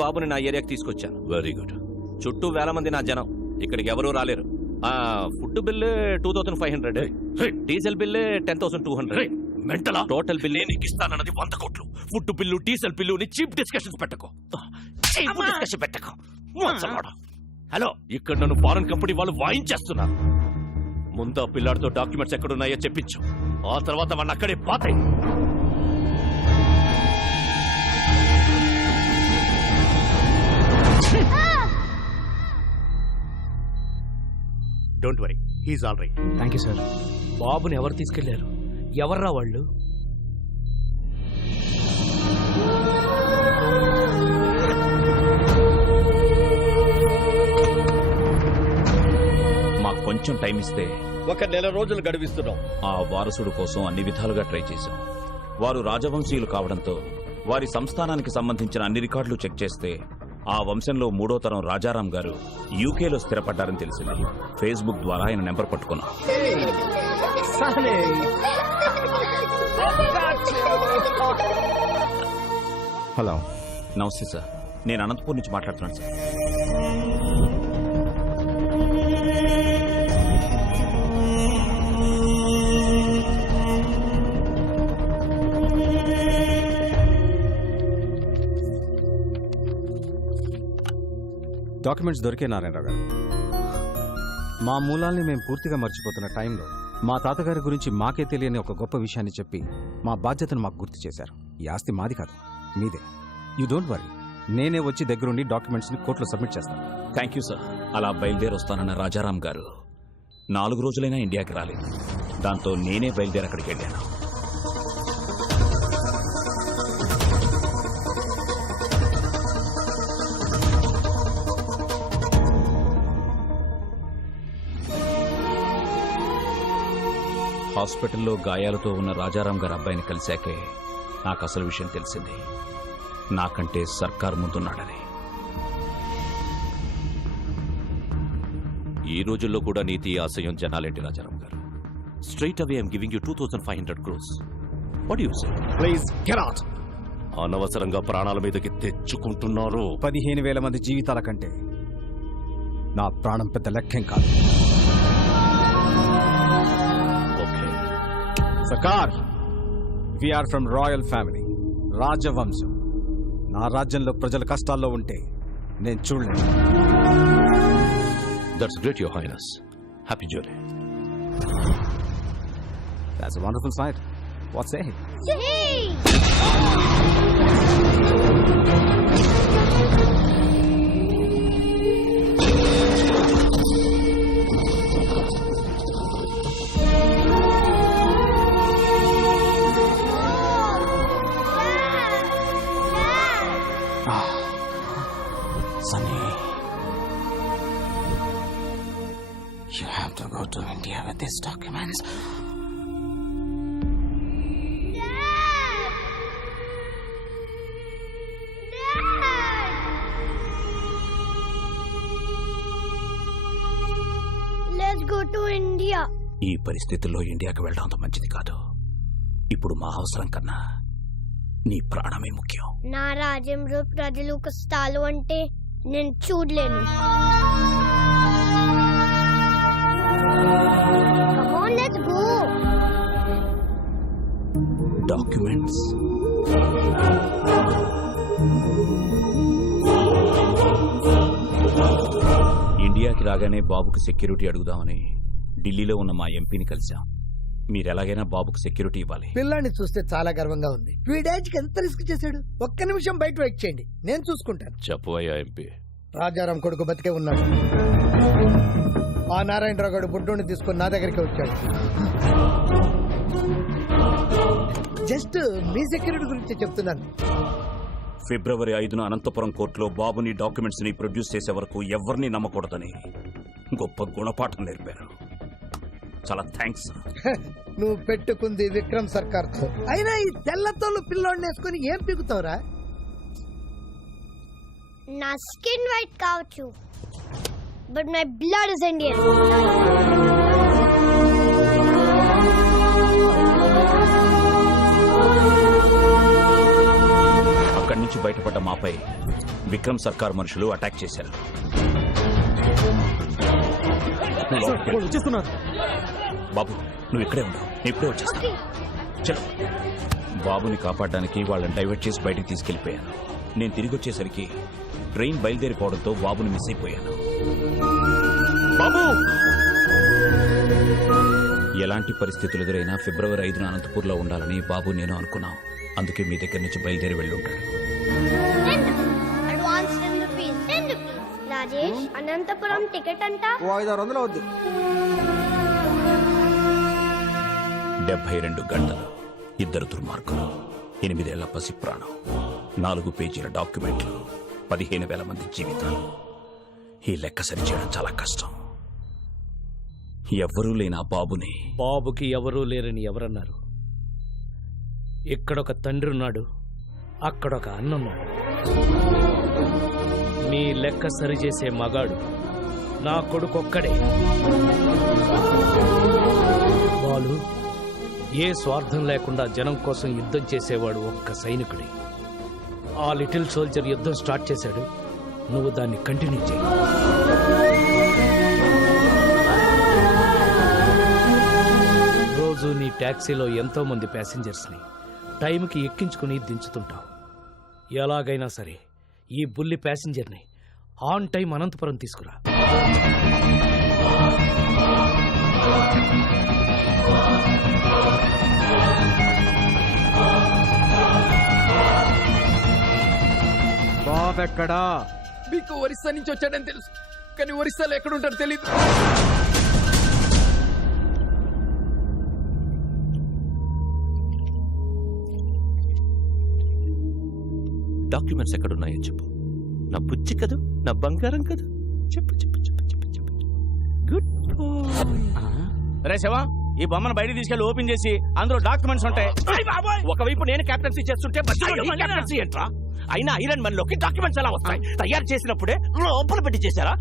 బాబుని నా ఏరియాకి తీసుకొచ్చాను. Very good. చుట్టూ వేల మంది నా జనం, ఇక్కడికి ఎవరూ రాలేరు. Food bill 2500, diesel bill 10,200. మెంటలా? టోటల్ బిల్లు నీకు ఇస్తానన్నది 100 కోట్లు. Food bill, diesel bill cheap discussions పెట్టకు. హలో, ఇక్కడ నన్ను ఫారెన్ కంపెనీ వాళ్ళు వాయించేస్తున్నారు. ముందు పిల్లాడితో డాక్యుమెంట్స్ ఎక్కడున్నాయో చెప్పించు. ఆ తర్వాత వాడిని అక్కడే పాతాయి. Don't worry, he's all right. Thank you sir. బాబుని ఎవరు తీసుకెళ్లారు? ఎవర్రా వాళ్ళు? మాకు కొంచెం టైం ఇస్తే 1 నెల రోజులు గడువిస్తున్నాం. ఆ వారసుడు కోసం అన్ని విధాలుగా ట్రై చేశాం. వారు రాజవంశీయులు కావడంతో వారి సంస్థానానికి సంబంధించిన అన్ని రికార్డులు చెక్ చేస్తే ఆ వంశంలో 3వ తరం రాజారాం గారు యూకేలో స్థిరపడ్డారని తెలిసింది. ఫేస్బుక్ ద్వారా ఆయన నెంబర్ పట్టుకున్నాం. హలో, నమస్తే సార్, నేను అనంతపూర్ నుంచి మాట్లాడుతున్నాను సార్. డాక్యుమెంట్స్ దొరికే నారాయణరావు గారు. మా మూలాల్ని మేము పూర్తిగా మర్చిపోతున్న టైంలో మా తాతగారి గురించి మాకే తెలియని ఒక గొప్ప విషయాన్ని చెప్పి మా బాధ్యతను మాకు గుర్తు చేశారు. ఈ ఆస్తి మాది కాదు, మీదే. యూ డోంట్ వరీ, నేనే వచ్చి దగ్గరుండి డాక్యుమెంట్స్ని కోర్టులో సబ్మిట్ చేస్తాను. Thank you sir. అలా బయలుదేరి వస్తానన్న రాజారాం గారు 4 రోజులైనా ఇండియాకి రాలేదు. దాంతో నేనే బయలుదేరి అక్కడికి వెళ్ళాను. హాస్పిటల్లో గాయాలతో ఉన్న రాజారాం గారి అబ్బాయిని కలిశాకే నాకు అసలు విషయం తెలిసింది. నాకంటే సర్కార్ ముందున్నాడని. ఈ రోజుల్లో కూడా నీతి ఆశయం జనాలేంటి రాజారాం గారు? Straight away I'm giving you 2500 crores. What you say? Please get out. అనవసరంగా ప్రాణాల మీదకి తెచ్చుకుంటున్నారు. 15,000 మంది జీవితాల కంటే నా ప్రాణం పెద్ద లెక్కేం కాదు. సర్కార్, వీఆర్ ఫ్రమ్ రాయల్ ఫ్యామిలీ, రాజవంశం. నా రాజ్యంలో ప్రజల కష్టాల్లో ఉంటే నేను చూడలేను. That's great your highness. Happy journey. That's a wonderful sight. What say? Yay! Sunny, you have to go to India with these documents. Let's go to India. ఈ పరిస్థితుల్లో ఇండియాకి వెళ్ళడం అంత మంచిది కాదు. ఇప్పుడు మా అవసరం కన్నా నీ ప్రాణమే ముఖ్యం. నా రాజ్యంలో ప్రజలు కష్టాలు అంటే నేను చూడలేను. Come on, let's go. Documents ఇండియాకి రాగానే బాబుకి సెక్యూరిటీ అడుగుదామని ఢిల్లీలో ఉన్న మా ఎంపీని కలిశాం. మీరెలాగైనా బాబుకు సెక్యూరిటీ ఇవ్వాలి. పిల్లాన్ని చూస్తే చాలా గర్వంగా ఉంది. వీడేజ్కి ఎంత రిస్క్ చేశాడు. ఒక్క నిమిషం బయట వెయిట్ చేయండి, నేను చూసుకుంటాను. చెప్పవయ్యా ఎంపీ. రాజారాం కొడుకు బతికే ఉన్నాడు. ఆ నారాయణరావు గారు బుడ్డోని తీసుకొని నా దగ్గరికి వచ్చాడు. జస్ట్ మీ సెక్యూరిటీ గురించి చెప్తున్నాను. ఫిబ్రవరి 5న అనంతపురం కోర్టులో బాబుని డాక్యుమెంట్స్ ని ప్రొడ్యూస్ చేసే వరకు ఎవరిని నమ్మకూడదని గొప్ప గుణపాఠం నేర్పారు. చాలా థ్యాంక్స్. నువ్వు పెట్టుకుంది విక్రమ్ సర్కార్ తో. అయినా ఈ తెల్లతోళ్ళు పిల్లోడిని వేసుకుని ఏం పీకుతావురా? నా స్కిన్ వైట్ కావచ్చు, but my blood is Indian. అక్కడి నుంచి బయటపడ్డ మాపై విక్రమ్ సర్కార్ మనుషులు అటాక్ చేశారు. బాబు నువ్వు ఇక్కడే ఉండవు, నేను ఇప్పుడే వచ్చేస్తా. చలో. బాబుని కాపాడడానికి వాళ్ళని డైవర్ట్ చేసి బయటికి తీసుకెళ్లిపోయాను. నేను తిరిగి వచ్చేసరికి ట్రైన్ బయలుదేరిపోవడంతో బాబుని మిస్ అయిపోయాను. బాబు! ఎలాంటి పరిస్థితులు ఎదురైనా ఫిబ్రవరి 5న అనంతపూర్లో ఉండాలని బాబు నేను అనుకున్నాం. అందుకే మీ దగ్గర నుంచి బయలుదేరి వెళ్ళి ఉంటాడు. Advance 10 rupees. 10 rupees. Rajesh, Anantapur ticket అంతా 500 అవుద్ది. 72 గంటలు, 2 దుర్మార్గులు, 8 ఏళ్ల పసి ప్రాణం, 4 పేజీల డాక్యుమెంట్లు, 15,000 మంది జీవితాలు. ఈ లెక్క సరిచేయడం చాలా కష్టం. ఎవ్వరూ లేని ఆ బాబుని బాబుకి ఎవరూ లేరని ఎవరన్నారు? ఇక్కడొక తండ్రి ఉన్నాడు, అక్కడొక అన్నున్నాడు. మీ లెక్క సరిచేసే మగాడు నా కొడుకొక్కడే. బాలు ఏ స్వార్థం లేకుండా జనం కోసం యుద్ధం చేసేవాడు ఒక్క సైనికుడి. ఆ లిటిల్ సోల్జర్ యుద్ధం స్టార్ట్ చేశాడు, నువ్వు దాన్ని కంటిన్యూ చేయి. రోజు నీ ట్యాక్సీలో ఎంతో మంది ప్యాసింజర్స్ని టైంకి ఎక్కించుకుని దించుతుంటావు. ఎలాగైనా సరే ఈ బుల్లి ప్యాసింజర్ని ఆన్ టైం అనంతపురం తీసుకురా. బాబ్ ఎక్కడా? మీకు ఒరిస్సా నుంచి వచ్చాడని తెలుసు, కానీ ఒరిస్సాలో ఎక్కడుంటాడో తెలీదు. డాక్యుమెంట్స్ ఎక్కడున్నాయో చెప్పు. నా బుజ్జి కదూ, నా బంగారం కదూ. చెప్పు చెప్పు చెప్పు చెప్పు చెప్పు. Good bye. రే శివ, ఈ బొమ్మను బయట తీసుకెళ్లి ఓపెన్ చేసి అందులో డాక్యుమెంట్స్ ఉంటాయి. ఒకవైపు నేను కెప్టెన్సీ చేస్తుంటే కెప్టెన్సీ ఏంట్రా? అయినా ఐరన్ మన్ లోకి డాక్యుమెంట్స్ ఎలా వస్తాయి? తయారు చేసినప్పుడే లోపల పెట్టి చేశారా?